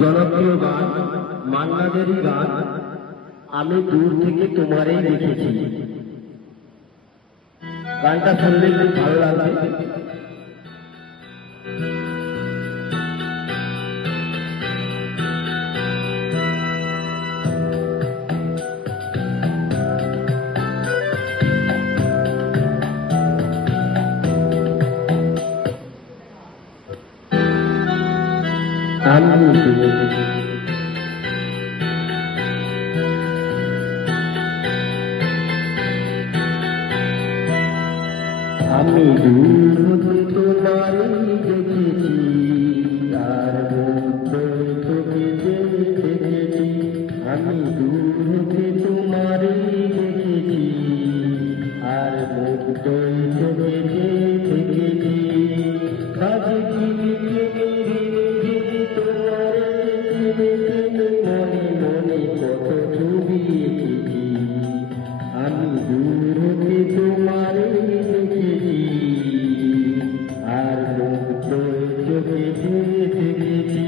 জনপ্রিয় গান মান্না দেরই গান আমি দূর থেকে তোমারই দেখেছি। গানটা শুনলে খুব ভালো লাগবে। আমি দূর হতে তোমারই দেখেছি, আর তোকে দেখেছি। আমি দূর হতে তোমারই দেখেছি, আর তোকে দেখেছি। কাজে মনে মনে কত ছবি এঁকেছি। আমি দূর হতে তোমারই দেখেছি, আর চোখে দেখেছি।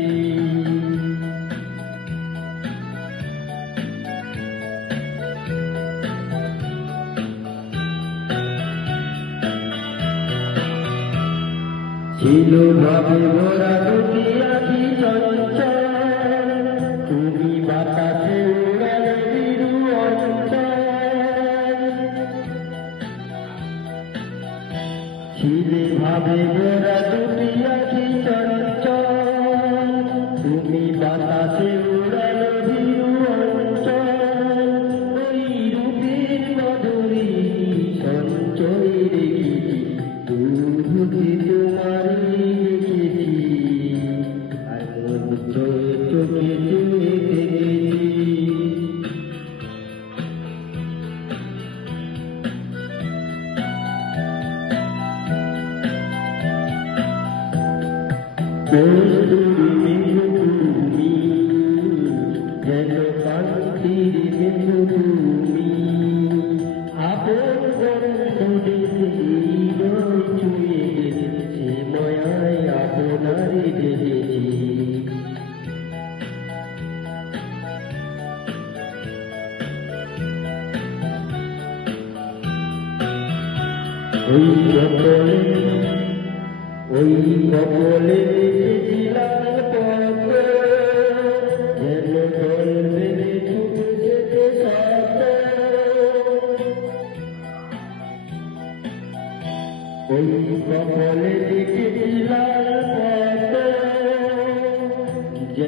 ছিল ভাবে ভরা দুটি আঁখি চঞ্চল, তুমি বাতাসে উড়ালে বিরু অঞ্চল। ছিলে ভাবে ভরা দুটি আঁখি চঞ্চল, তুমি বাতাসে উড়ালে বিরু অঞ্চল। ওই রূপের মাধুরী সঞ্চয় রেখেছি, দূর হতে তোমারই দেখেছি, আর চোখে দেখেছি। তুমি যেন কান্তির মেঘ, তুমি আপন ছুঁয়ে সে ময়ায় আপনারে দেখেছি। ওই কপলে